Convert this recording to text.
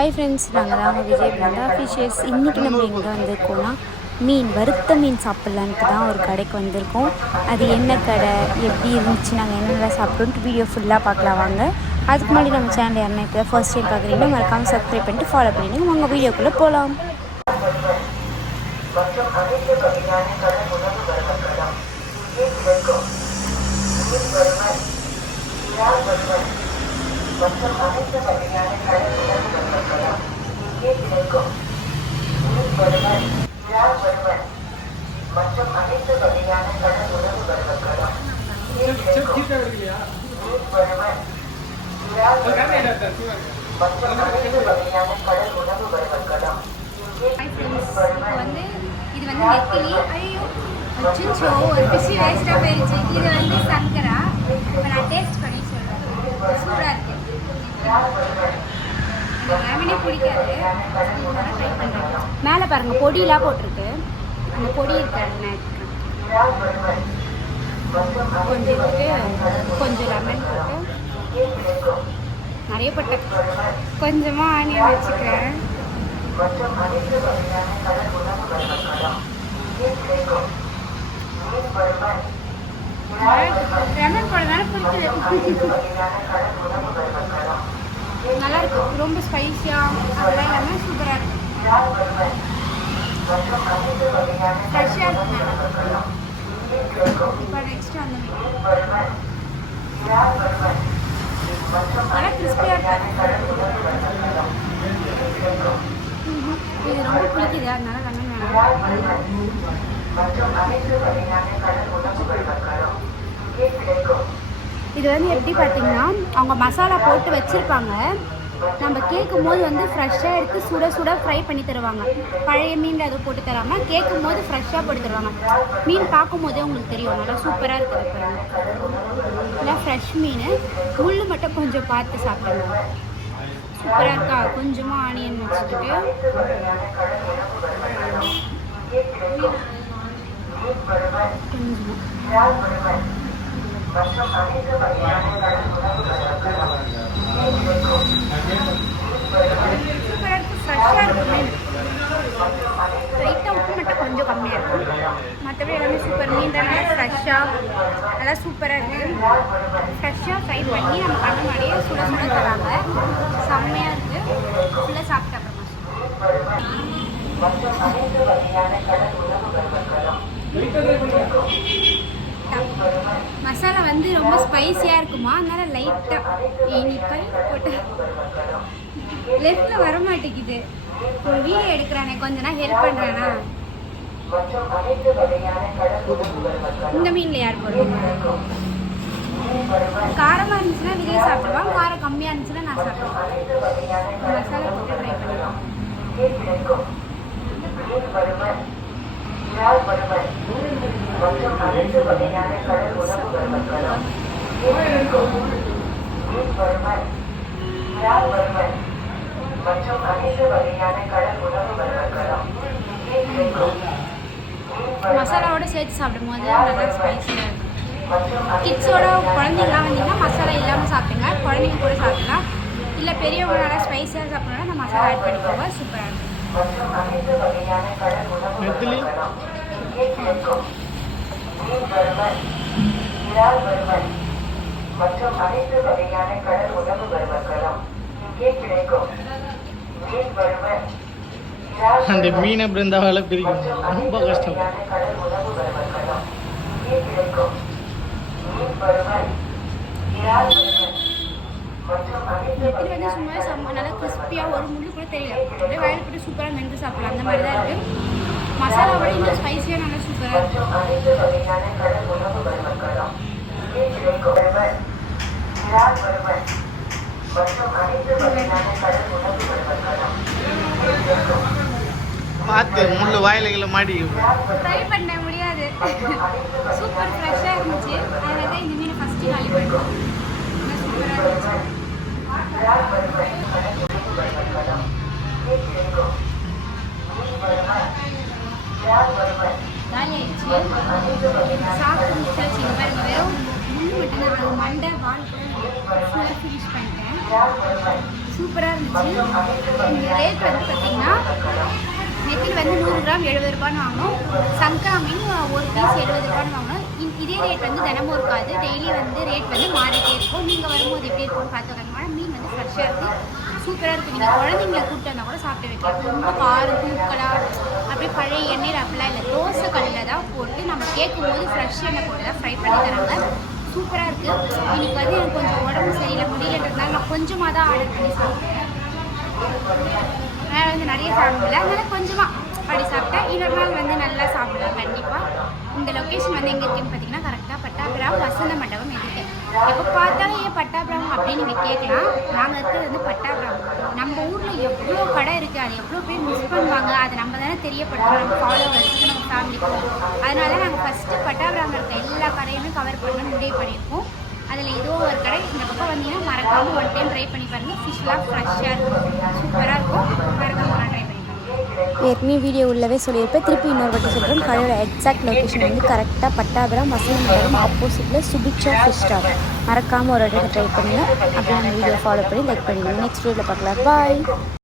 Hi friends, நாங்கள் தாங்க Vijay Brinda Fisher's. இன்றைக்கி நம்ம எங்கே வந்திருக்கோன்னா வறுத்த மீன் சாப்பிட்லான்ட்டு தான் ஒரு கடைக்கு வந்திருக்கோம். அது என்ன கடை, எப்படி இருந்துச்சு, நாங்கள் என்னென்ன சாப்பிட்டோன்ட்டு வீடியோ ஃபுல்லாக பார்க்கலாம் வாங்க. அதுக்கு முன்னாடி நம்ம சேனல் யாருன்னா இப்போ ஃபர்ஸ்ட் டைம் பார்க்குறீங்கன்னா மறக்காமல் சப்ஸ்கிரைப் பண்ணிட்டு ஃபாலோ பண்ணிவிடுங்க. உங்கள் வீடியோக்குள்ளே போகலாம். மற்றும் அனைத்து வகையான கடல் உணவு வகைகளும் இங்கே கிடைக்கும். மீன் வறுவல், இறால் வறுவல் மற்றும் அனைத்து வகையான கடல் உணவு வகைகளும் இங்கே கிடைக்கும். மீன் வறுவல், இறால் வறுவல் மற்றும் அனைத்து வகையான கடல் உணவு வகைகளும் இங்கே வறுவல். இது நெத்திலி. ஐயோ அச்சோ, ஒரு ஃபிஷ் வேஸ்ட்டாக போயிடுச்சு. இது சங்கரா. இப்போ நான் டேஸ்ட் பண்ணி சொல்கிறேன். சூடாக இருக்குது. லெமனே பிடிக்காது. ட்ரை பண்ணுறேன். மேலே பாருங்கள், பொடியெலாம் போட்டிருக்கு. அந்த பொடி இருக்காது. கொஞ்சம் எடுத்து கொஞ்சம் லெமன் போட்டு நிறைய போட்ட கொஞ்சமாக ஆனியன் வச்சுக்கிறேன். லெமன் போடுறதுனால பிடிக்குது. நல்லா இருக்கும். ரொம்ப ஸ்பைஸியாக அதெல்லாம் இல்லாமல் சூப்பராக இருக்கும். ஃப்ரெஷ்ஷாக இருக்கும். இப்போ நெக்ஸ்ட்டு அந்த நல்லா கிறிஸ்பியாக இருக்கும். இது ரொம்ப பிடிக்குது, அதனால லெமன் வேணும். இது எப்படி பார்த்தீங்கன்னா அவங்க மசாலா போட்டு வச்சுருப்பாங்க. நம்ம கேட்கும் போது ஃப்ரெஷ்ஷாக எடுத்து சுட சுட ஃப்ரை பண்ணி தருவாங்க. பழைய மீனில் அதை போட்டு தராமல் கேட்கும் போது ஃப்ரெஷ்ஷாக போட்டு தருவாங்க. மீன் பார்க்கும் போதே உங்களுக்கு தெரியும், நல்லா சூப்பராக இருக்குது. இல்லை ஃப்ரெஷ் மீன், முள் மட்டும் கொஞ்சம் பார்த்து சாப்பிடுங்க. சூப்பராக இருக்கா. கொஞ்சமாக ஆனியன் வச்சுக்கிட்டு சூப்பராக இருக்குது. ஃப்ரெஷ்ஷாக இருக்குது மீன். லைட்டாக உப்பு மட்டும் கொஞ்சம் கம்மியாக இருக்கும். மற்றபடி எல்லாமே சூப்பர். மீன் தானே ஃப்ரெஷ்ஷாக நல்லா சூப்பராக இருக்குது. ஃப்ரெஷ்ஷாக ஃப்ரை பண்ணி நம்ம கண்ணு மாதிரியே சுட சுட தராங்க. செம்மையாக இருக்குது. ஃபுல்லாக சாப்பிட்ட மசாலா ரொம்ப ஸ்பைஸியாக இருக்குமா, அதனால லைட்டாக இனிப்பாக போட்டு லெஃப்டில் வர மாட்டேங்குது. ஒரு வீடியோ எடுக்கிறானே, கொஞ்ச நாள் ஹெல்ப் பண்ணுறானா. இந்த மீனில் யார் போடுவாங்க? காரமாக இருந்துச்சுன்னா விஜய் சாப்பிடுவான், காரம் கம்மியாக இருந்துச்சுன்னா நான் சாப்பிடுவேன். மசாலா போட்டு ட்ரை பண்ணுவேன். மசாலாவோட சேர்த்து சாப்பிடும் போது நல்லா ஸ்பைஸியாக இருக்கும். கிட்ஸோட குழந்தைங்களாம் வந்தீங்கன்னா மசாலா இல்லாமல் சாப்பிடுங்க. குழந்தைங்க கூட சாப்பிடலாம். இல்லை பெரியவங்க நல்லா ஸ்பைஸியாக சாப்பிட்றோன்னா அந்த மசாலா ஆட் பண்ணிக்கோங்க. சூப்பராக இருக்கும். மற்றும் அனைத்து வகையான கடல் உணவு வறுவல்களும் இங்கே கிடைக்கும். மீன் வறுவல், அந்த மீனை பிருந்தாவால் பிரிக்கும், ரொம்ப கஷ்டம். கடல் உணவு வறுவல்களும் இங்கே கிடைக்கும். மீன் வறுவல், இறால் வறுவல் மற்றும் அனைத்து சும்மா நல்லா கிறிஸ்பியாக ஒரு முள்ளு கூட தெரியல. அப்படியே வயல் போட்டு சூப்பராக மென்று சாப்பிடலாம். அந்த மாதிரி தான் இருக்குது. மசாலாவோட இன்னும் ஸ்பைஸியாக நல்லா சூப்பராக இருக்கும். அனைத்து வகையான கடல் உணவு வறுவல்களும் இங்கே கிடைக்கும். இறால் வறுவல் மற்றும் அனைத்து வகையான கடல் உணவு வறுவல்களும் இங்கே கிடைக்கும். பார்த்து முள்ளு வாயிலைகளை மாடி ட்ரை பண்ண முடியாது. சூப்பர் ஃப்ரெஷ்ஷாக இருந்துச்சு. அதனால தான் இந்த மீனை ஃபஸ்ட்டு காலி பண்ணுறோம். சூப்பராக இருந்துச்சு. காலி ஆயிடுச்சு. சாப்பிட்டு முடிச்சாச்சு. இங்கே பாருங்க, வெறும் முள் மட்டும்தான். அது மண்டை வால் ஃபுல்லாக ஃபினிஷ் பண்ணிட்டேன். சூப்பராக இருந்துச்சு. இங்கே ரேட் வந்து பார்த்திங்கன்னா நெத்திலி வந்து 100 கிராம் 70 ரூபான்னு வாங்கணும். சங்கரா மீன் ஒரு பீஸ் 70 ரூபான்னு வாங்கணும். இதே ரேட் வந்து தினமும் இருக்காது, டெய்லி வந்து ரேட் வந்து மாறிட்டே இருக்கும். நீங்கள் வரும்போது எப்படி இருக்கும்னு பார்த்துக்கோங்க. ஆனால் மீன் வந்து ஃப்ரெஷ்ஷாக இருக்குது, சூப்பராக இருக்குது. நீங்கள் குழந்தைங்களை கூப்பிட்டு வந்தால் கூட சாப்பிட்டு வைக்கலாம். ரொம்ப காரம் தூக்கலாக அப்படியே பழைய எண்ணெயில் அப்படிலாம் இல்லை, தோசை கல்லில் தான் போட்டு நம்ம கேட்கும் போது ஃப்ரெஷ் எண்ணெய் போட்டு தான் ஃப்ரை பண்ணி தராங்க. சூப்பராக இருக்குது. இன்றைக்கி வந்து எனக்கு கொஞ்சம் உடம்பு சரியில்லை, முடியலன்றதுனால நான் கொஞ்சமாக தான் ஆர்டர் பண்ணி சாப்பிட்டேன். அதனால் வந்து நிறைய சாப்பிடல, அதனால் கொஞ்சமாக அப்படி சாப்பிட்டேன். இன்னொரு நாள் வந்து நல்லா சாப்பிடலாம் கண்டிப்பாக. இந்த லொக்கேஷன் வந்து எங்கே இருக்குன்னு பார்த்தீங்கன்னா கரெக்டாக பட்டாபிராம் வசந்த மண்டபம் எதுக்கு. எப்போ பார்த்தாலும் ஏன் பட்டாபிராம் அப்படின்னு நீங்கள் கேட்கலாம். நாங்கள் இருக்கிறது வந்து பட்டாபிராம். நம்ம ஊரில் எவ்வளோ கடை இருக்குது, அது எவ்வளோ பேர் மிஸ் பண்ணுவாங்க, அதை நம்ம தானே தெரியப்படுத்தணும் நம்ம ஃபாலோவர்ஸுக்கு, நம்ம ஃபேமிலிக்கும். அதனால நாங்கள் ஃபஸ்ட்டு பட்டாபிராமில் இருக்க எல்லா கடையுமே கவர் பண்ணணும்னு முடிவு பண்ணியிருக்கோம். அதில் ஏதோ ஒரு கடை இந்த பக்கம் வந்தீங்கன்னா மறக்காமல் ஒன் டைம் ட்ரை பண்ணி பாருங்கள். ஃபிஷ்லாம் ஃப்ரெஷ்ஷாக இருக்கும், சூப்பராக இருக்கும். மறக்காமல் நான் ட்ரை பண்ணி பாருங்கள். ஏற்கனவே வீடியோ உள்ளவே சொல்லியிருப்பேன், திருப்பி இன்னொரு வாட்டி சொல்கிறேன். கடையோட எக்ஸாக்ட் லொக்கேஷன் வந்து கரெக்டாக பட்டாபிராம் வசந்த மண்டபம் ஆப்போசிட்டில் சுபிக்ஷா ஃபிஷ் ஸ்டால். மறக்காமல் ஒரு இடத்துல ட்ரை பண்ணுங்கள். அப்படியே நம்ம வீடியோ ஃபாலோ பண்ணி லைக் பண்ணிடுங்க. நெக்ஸ்ட் வீடியோவில் பார்க்கலாம். பாய்.